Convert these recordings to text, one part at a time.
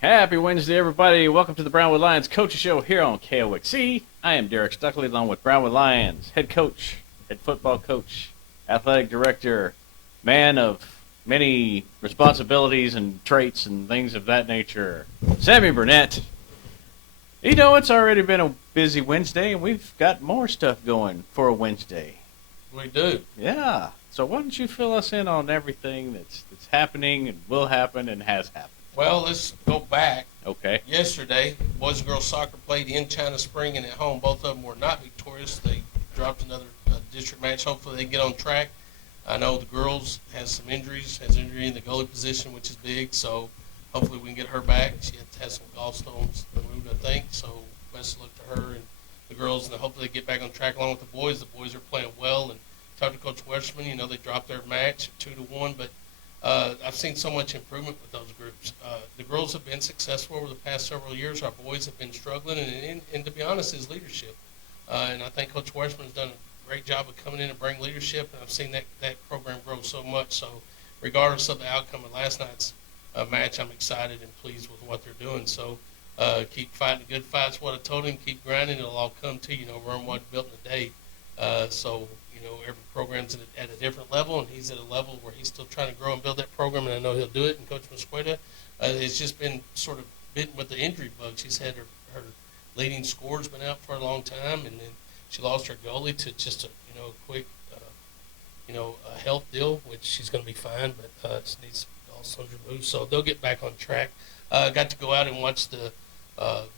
Happy Wednesday, everybody. Welcome to the Brownwood Lions Coaches Show here on KOXC. I am Derek Stuckley, along with Brownwood Lions head coach, head football coach, athletic director, man of many responsibilities and traits and things of that nature, Sammy Burnett. You know, it's already been a busy Wednesday, and we've got more stuff going for a Wednesday. We do. Yeah. So why don't you fill us in on everything that's happening and will happen and has happened? Well, let's go back. Okay. Yesterday, boys and girls soccer played in China Spring and at home. Both of them were not victorious. They dropped another district match. Hopefully they get on track. I know the girls has some injuries, has injury in the goalie position, which is big. So hopefully we can get her back. She has some gallstones removed, I think. So best of luck to her and the girls, and hopefully they get back on track along with the boys. The boys are playing well, and talked to Coach Westerman. You know, they dropped their match 2-1, but I've seen so much improvement with those groups. The girls have been successful over the past several years. Our boys have been struggling, and to be honest, is leadership. And I think Coach Westerman has done a great job of coming in and bringing leadership, and I've seen that program grow so much. So regardless of the outcome of last night's match, I'm excited and pleased with what they're doing. So keep fighting the good fights, what I told him, keep grinding, it'll all come to you. You know, Rome wasn't built in a day. So you know, every program's at a different level, and he's at a level where he's still trying to grow and build that program, and I know he'll do it. And Coach Mosqueda has just been sort of bitten with the injury bug. She's had her leading scorer's been out for a long time, and then she lost her goalie to just a quick a health deal, which she's going to be fine, but it needs all cylinders removed, so they'll get back on track. Got to go out and watch the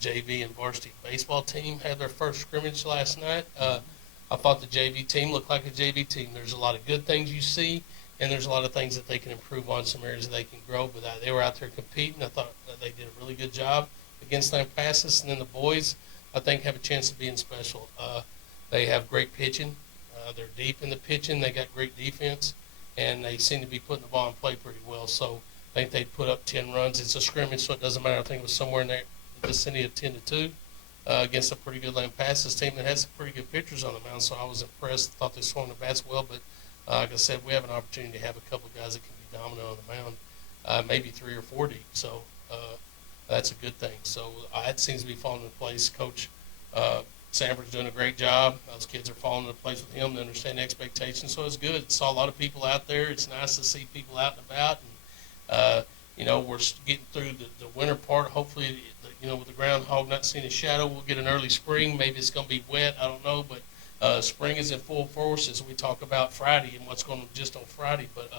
JV and varsity baseball team have their first scrimmage last night. I thought the JV team looked like a JV team. There's a lot of good things you see, and there's a lot of things that they can improve on, some areas that they can grow. But they were out there competing. I thought that they did a really good job against them passes. And then the boys, I think, have a chance of being special. They have great pitching. They're deep in the pitching. They got great defense, and they seem to be putting the ball in play pretty well. So I think they'd put up 10 runs. It's a scrimmage, so it doesn't matter. I think it was somewhere in the vicinity of 10-2. Against a pretty good lane passes team that has some pretty good pitchers on the mound, so I was impressed. Thought they swung the bats well, but like I said, we have an opportunity to have a couple of guys that can be dominant on the mound, maybe 3 or 4 deep. So that's a good thing. So it seems to be falling into place. Coach Sanford's doing a great job. Those kids are falling into place with him. They understand the expectations, so it's good. Saw a lot of people out there. It's nice to see people out and about. And, we're getting through the winter part. Hopefully, with the groundhog not seeing a shadow, we'll get an early spring. Maybe it's going to be wet. I don't know. But spring is in full force as we talk about Friday and what's going on just on Friday. But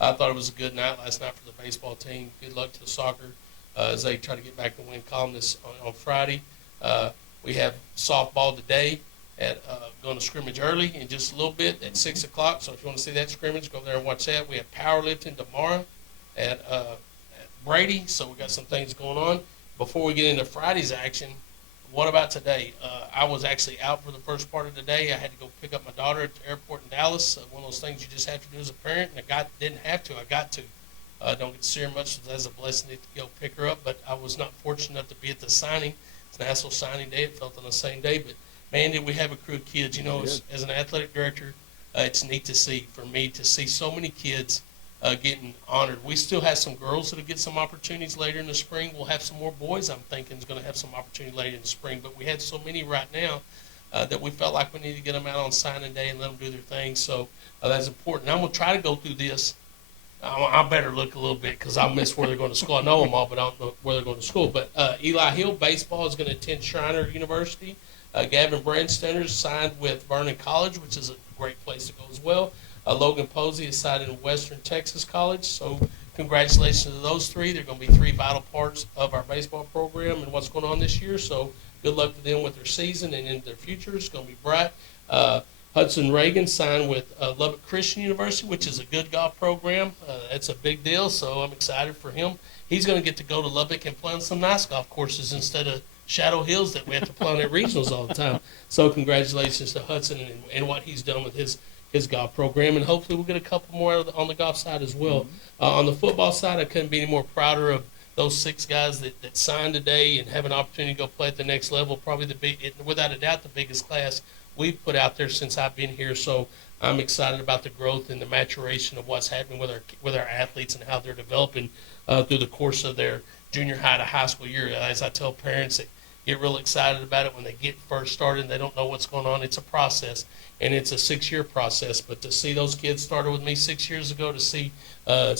I thought it was a good night last night for the baseball team. Good luck to the soccer as they try to get back to win columnists on Friday. We have softball today going to scrimmage early in just a little bit at 6 o'clock. So if you want to see that scrimmage, go there and watch that. We have powerlifting tomorrow at Brady. So we got some things going on. Before we get into Friday's action, what about today? I was actually out for the first part of the day. I had to go pick up my daughter at the airport in Dallas. One of those things you just have to do as a parent, and didn't have to. I got to. Don't get to see her much. That's a blessing to go pick her up, but I was not fortunate enough to be at the signing. It's National Signing Day. It felt on the same day, but man, did we have a crew of kids. As an athletic director, it's neat to see, for me, to see so many kids getting honored. We still have some girls that'll get some opportunities later in the spring. We'll have some more boys, I'm thinking, is going to have some opportunity later in the spring. But we had so many right now that we felt like we needed to get them out on signing day and let them do their thing. So that's important. I'm going to try to go through this. I better look a little bit because I miss where they're going to school. I know them all, but I don't know where they're going to school. But Eli Hill baseball is going to attend Schreiner University. Gavin Brandstetter signed with Vernon College, which is a great place to go as well. Logan Posey is signed in Western Texas College. So congratulations to those three. They're going to be 3 vital parts of our baseball program and what's going on this year. So good luck to them with their season and in their future. It's going to be bright. Hudson Reagan signed with Lubbock Christian University, which is a good golf program. That's a big deal, so I'm excited for him. He's going to get to go to Lubbock and play on some nice golf courses instead of Shadow Hills that we have to play on at regionals all the time. So congratulations to Hudson and what he's done with his golf program, and hopefully we'll get a couple more on the golf side as well. On the football side, I couldn't be any more prouder of those 6 guys that signed today and have an opportunity to go play at the next level. Probably without a doubt, the biggest class we've put out there since I've been here. So I'm excited about the growth and the maturation of what's happening with our athletes and how they're developing through the course of their junior high to high school year. As I tell parents, that get real excited about it when they get first started and they don't know what's going on. It's a process, and it's a 6-year process. But to see those kids started with me 6 years ago, to see 7,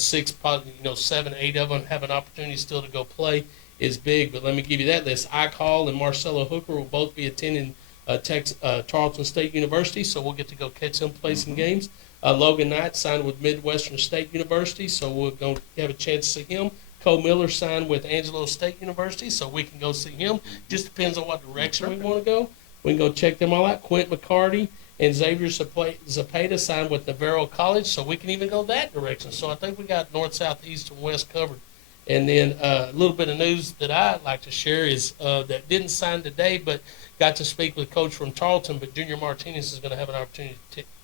8 of them have an opportunity still to go play is big. But let me give you that list. Ike Hall and Marcelo Hooker will both be attending Tarleton State University, so we'll get to go catch them play some games. Logan Knight signed with Midwestern State University, so we're going to have a chance to see him. Cole Miller signed with Angelo State University, so we can go see him. Just depends on what direction we want to go. We can go check them all out. Quint McCarty and Xavier Zapata signed with Navarro College, so we can even go that direction. So I think we got north, south, east, and west covered. And then a little bit of news that I'd like to share is that didn't sign today, but got to speak with Coach from Tarleton. But Junior Martinez is going to have an opportunity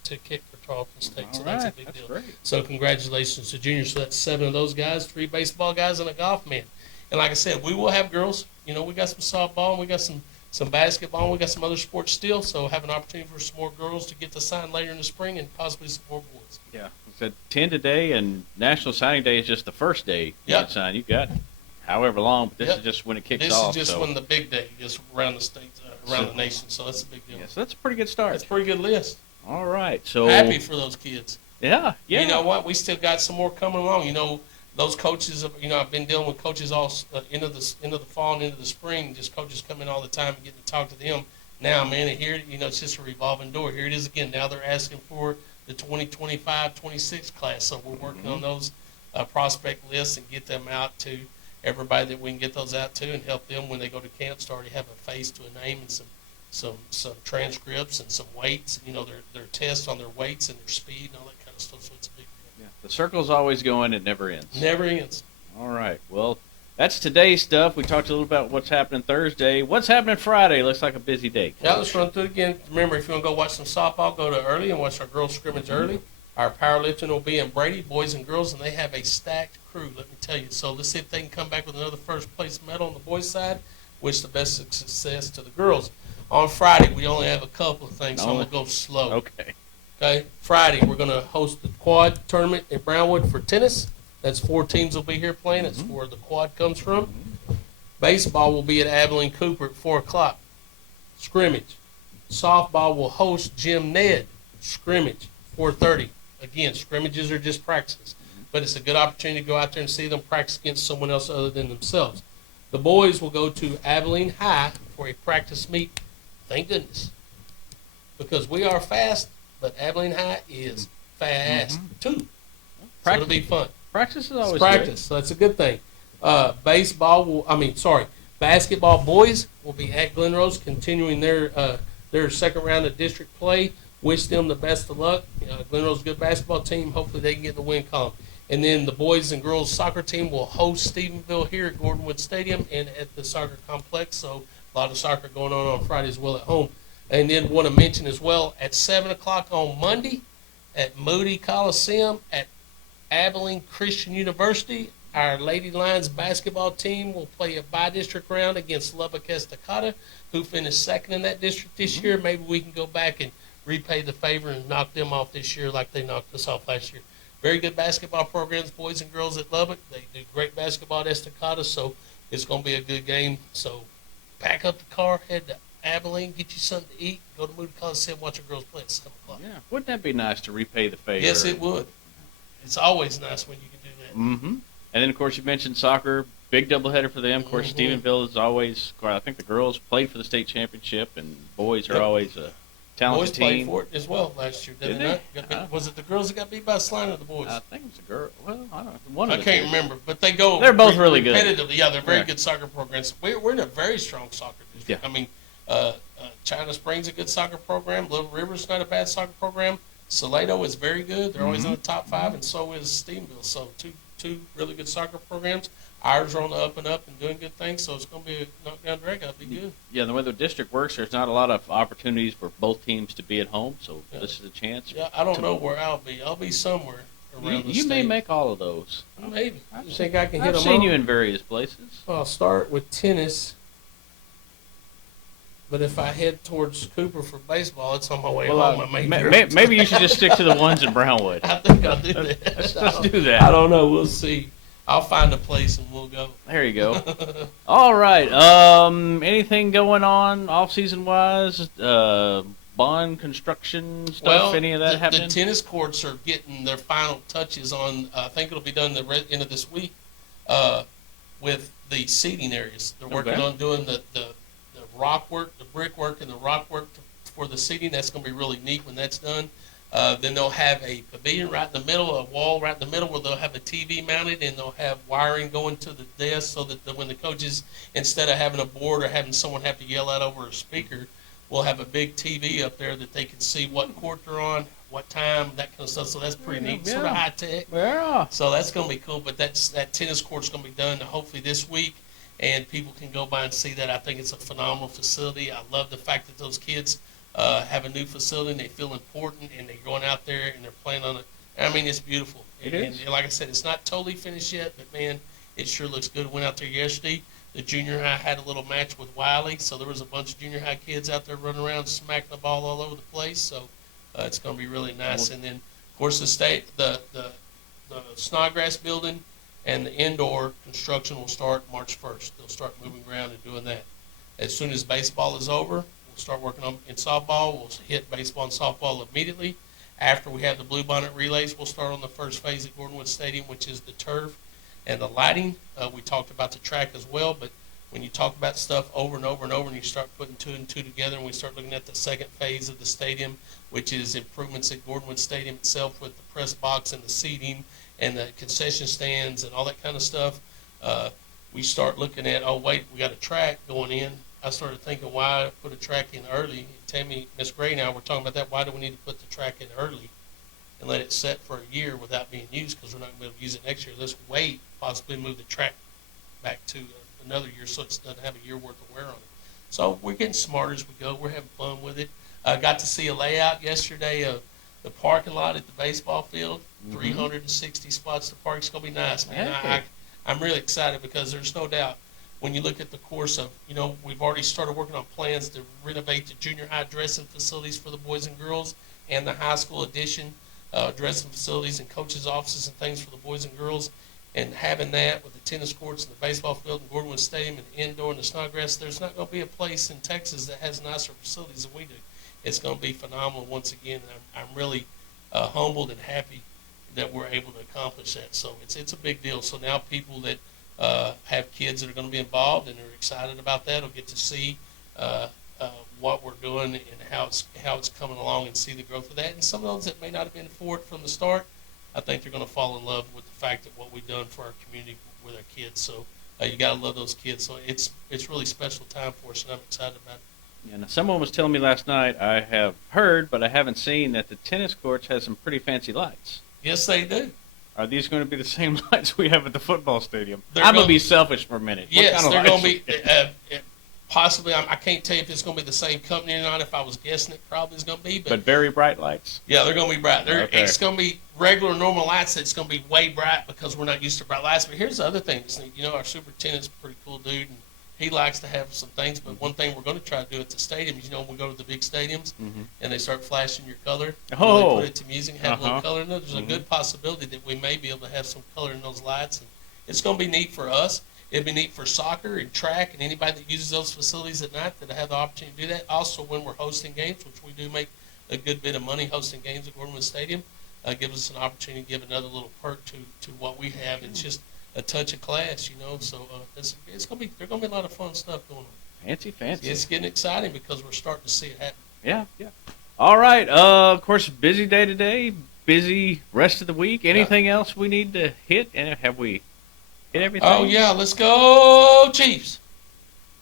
to kick for Tarleton State, so that's a big deal. Great. So congratulations to Junior. So that's 7 of those guys, 3 baseball guys, and a golf man. And like I said, we will have girls. You know, we got some softball, and we got some basketball, and we got some other sports still. So have an opportunity for some more girls to get to sign later in the spring, and possibly some more boys. Yeah. Said 10 today, and National Signing Day is just the first day you can sign. You've got however long, but this is just when it kicks off. This is just when the big day is around the state, around the nation. So that's a big deal. Yeah, so that's a pretty good start. That's a pretty good list. All right. So happy for those kids. Yeah. You know what? We still got some more coming along. You know, those coaches. You know, I've been dealing with coaches all into the fall and into the spring. Just coaches come in all the time and getting to talk to them. Now, man, here, you know, it's just a revolving door. Here it is again. Now they're asking for the 2025-26 class. So we're working on those prospect lists and get them out to everybody that we can get those out to, and help them when they go to camps to already have a face to a name and some transcripts and some weights. You know, their tests on their weights and their speed and all that kind of stuff. So it's a big deal. Yeah. The circle's always going. It never ends. Never ends. All right. Well, that's today's stuff. We talked a little about what's happening Thursday. What's happening Friday? Looks like a busy day. Yeah, let's run through it again. Remember, if you want to go watch some softball, go to early and watch our girls scrimmage early. Our powerlifting will be in Brady, boys and girls, and they have a stacked crew, let me tell you. So let's see if they can come back with another first-place medal on the boys' side. Wish the best success to the girls. On Friday, we only have a couple of things, so I'm going to go slow. Okay. Friday, we're going to host the quad tournament in Brownwood for tennis. That's 4 teams will be here playing. That's where the quad comes from. Baseball will be at Abilene Cooper at 4 o'clock. Scrimmage. Softball will host Jim Ned. Scrimmage, 4:30. Again, scrimmages are just practices. But it's a good opportunity to go out there and see them practice against someone else other than themselves. The boys will go to Abilene High for a practice meet. Thank goodness. Because we are fast, but Abilene High is fast too. So it'll be fun. Practice is always practice, good. So that's a good thing. Basketball boys will be at Glen Rose continuing their second round of district play. Wish them the best of luck. Glen Rose is a good basketball team. Hopefully they can get the win column. And then the boys and girls soccer team will host Stephenville here at Gordonwood Stadium and at the soccer complex. So a lot of soccer going on Friday as well at home. And then want to mention as well, at 7 o'clock on Monday at Moody Coliseum at Abilene Christian University, our Lady Lions basketball team will play a bi-district round against Lubbock Estacada, who finished second in that district this year. Maybe we can go back and repay the favor and knock them off this year like they knocked us off last year. Very good basketball programs, boys and girls at Lubbock. They do great basketball at Estacada, so it's going to be a good game. So pack up the car, head to Abilene, get you something to eat, go to Moody Coliseum, watch your girls play at 7 o'clock. Yeah, wouldn't that be nice to repay the favor? Yes, it would. It's always nice when you can do that. Mm-hmm. And then, of course, you mentioned soccer. Big doubleheader for them. Of course, Stephenville is always, I think the girls played for the state championship, and boys are always a talented team. Boys played for it as well last year, didn't they? Was it the girls that got beat by Slime or the boys? I think it was the girl. Well, I don't know. I can't remember, but they go. They're both really good. Competitively, yeah, they're very good soccer programs. We're in a very strong soccer district. Yeah. I mean, China Springs is a good soccer program. Little River's not a bad soccer program. Salado is very good. They're always in the top 5, and so is Stephenville. So two really good soccer programs. Ours are on the up and up and doing good things, so it's going to be a knockdown drag. It'll be good. Yeah, and the way the district works, there's not a lot of opportunities for both teams to be at home, so this is a chance. Yeah, I don't know where I'll be. I'll be somewhere around the state. You may make all of those. Maybe. I think I can hit them all. I've seen you in various places. Well, I'll start with tennis. But if I head towards Cooper for baseball, it's on my way Well, home. I may maybe you should just stick to the ones in Brownwood. I think I'll do that. Let's do that. I don't know. We'll see. I'll find a place and we'll go. There you go. All right. Anything going on off-season wise? Bond construction stuff? Well, any of that happening? The tennis courts are getting their final touches on. I think it'll be done the end of this week with the seating areas. They're working on doing the rock work, the brickwork, and the rock work for the seating. That's going to be really neat when that's done. Then they'll have a pavilion right in the middle, a wall right in the middle where they'll have a TV mounted, and they'll have wiring going to the desk so that when the coaches, instead of having a board or having someone have to yell out over a speaker, we'll have a big TV up there that they can see what court they're on, what time, that kind of stuff. So that's pretty neat, sort of high tech. Yeah. So that's going to be cool. But that tennis court's going to be done hopefully this week, and people can go by and see that. I think it's a phenomenal facility. I love the fact that those kids have a new facility and they feel important and they're going out there and they're playing on it. I mean, it's beautiful. And like I said, it's not totally finished yet, but man, it sure looks good. Went out there yesterday. The junior high had a little match with Wiley, so there was a bunch of junior high kids out there running around smacking the ball all over the place. So it's going to be really nice. And then, of course, the Snodgrass building and the indoor construction will start March 1st. They'll start moving around and doing that. As soon as baseball is over, we'll start working on in softball. We'll hit baseball and softball immediately. After we have the Blue Bonnet relays, we'll start on the first phase at Gordonwood Stadium, which is the turf and the lighting. We talked about the track as well, but when you talk about stuff over and over and over and you start putting two and two together and we start looking at the second phase of the stadium, which is improvements at Gordonwood Stadium itself with the press box and the seating and the concession stands and all that kind of stuff, we start looking at, oh, wait, we got a track going in. I started thinking, why put a track in early? And Tammy, Miss Gray and I were talking about that. Why do we need to put the track in early and let it set for a year without being used, because we're not going to be able to use it next year? Let's wait, possibly move the track back to another year so it doesn't have a year worth of wear on it. So we're getting smarter as we go. We're having fun with it. I got to see a layout yesterday of the parking lot at the baseball field, 360 spots to park. It's going to be nice, man. I'm really excited because there's no doubt when you look at the course of, we've already started working on plans to renovate the junior high dressing facilities for the boys and girls and the high school addition dressing facilities and coaches' offices and things for the boys and girls. And having that with the tennis courts and the baseball field and Gordonwood Stadium and the indoor and the Snodgrass, there's not going to be a place in Texas that has nicer facilities than we do. It's going to be phenomenal once again. And I'm really humbled and happy that we're able to accomplish that. So it's a big deal. So now people that have kids that are going to be involved and are excited about that will get to see what we're doing and how it's coming along and see the growth of that. And some of those that may not have been for it from the start, I think they're going to fall in love with the fact that what we've done for our community with our kids. So you got to love those kids. So it's really special time for us, and I'm excited about it. Yeah, now someone was telling me last night, I have heard, but I haven't seen, that the tennis courts has some pretty fancy lights. Yes, they do. Are these going to be the same lights we have at the football stadium? I'm going to be selfish for a minute. Yes, they're going to be possibly. I can't tell you if it's going to be the same company or not. If I was guessing, it probably is going to be. But very bright lights? Yeah, they're going to be bright. It's going to be regular, normal lights. It's going to be way bright because we're not used to bright lights. But here's the other thing. Our superintendent's a pretty cool dude, and he likes to have some things. But one thing we're going to try to do at the stadium is, when we go to the big stadiums and they start flashing your color, they put it to music, have a little color in it. There's a good possibility that we may be able to have some color in those lights. And it's going to be neat for us. It'd be neat for soccer and track and anybody that uses those facilities at night that have the opportunity to do that. Also, when we're hosting games, which we do make a good bit of money hosting games at Gordonwood Stadium, gives us an opportunity to give another little perk to what we have. It's just a touch of class, So there's going to be a lot of fun stuff going on. Fancy. It's getting exciting because we're starting to see it happen. Yeah. All right. Of course, busy day today. Busy rest of the week. Anything else we need to hit? And have we hit everything? Oh, yeah. Let's go Chiefs.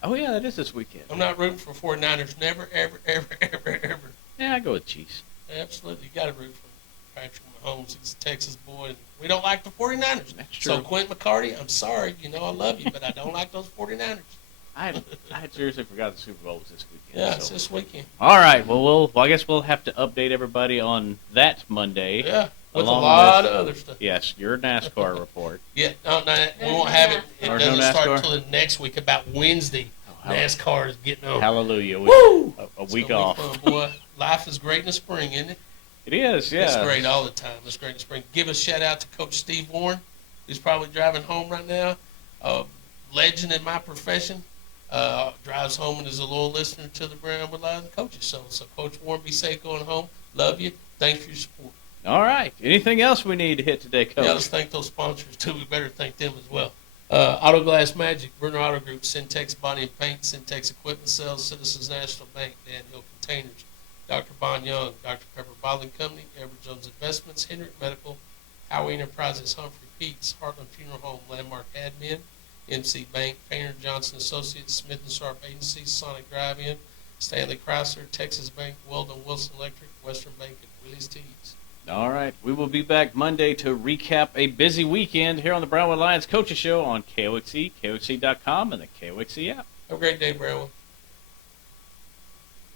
Oh, yeah, that is this weekend. I'm not rooting for 49ers. Never, ever, ever, ever, ever. Yeah, I go with Chiefs. Absolutely. You got to root for Patrick Mahomes. He's a Texas boy. We don't like the 49ers. That's true. So, Quentin McCarty, I'm sorry. I love you, but I don't like those 49ers. I had seriously forgot the Super Bowl was this weekend. Yeah, it's this weekend. All right. Well, I guess we'll have to update everybody on that Monday. Yeah, with a lot of other stuff. Yes, your NASCAR report. Yeah, no, we won't have it. It Or doesn't no start NASCAR? until the next week, about Wednesday. NASCAR is getting on. Hallelujah. Woo! A It's week gonna off. be fun, boy. Life is great in the spring, isn't it? It is, yeah. It's great all the time. It's great in the spring. Give a shout out to Coach Steve Warren, who's probably driving home right now. Legend in my profession. Drives home and is a loyal listener to the Brownwood Lions Coaches Show. So, Coach Warren, be safe going home. Love you. Thanks for your support. All right. Anything else we need to hit today, Coach? Yeah, let's thank those sponsors, too. We better thank them as well. Auto Glass Magic, Burner Auto Group, Syntex Body and Paint, Syntex Equipment Sales, Citizens National Bank, Dan Hill Containers, Dr. Bon Young, Dr. Pepper Bottling Company, Edward Jones Investments, Hendrick Medical, Howie Enterprises, Humphrey Peets, Heartland Funeral Home, Landmark Admin, MC Bank, Painter Johnson Associates, Smith & Sharp Agency, Sonic Drive-In, Stanley Chrysler, Texas Bank, Weldon Wilson Electric, Western Bank, and Willie's Tees. All right. We will be back Monday to recap a busy weekend here on the Brownwood Lions Coaches Show on KOXE, KOXE.com, and the KOXE app. Have a great day, Brownwood.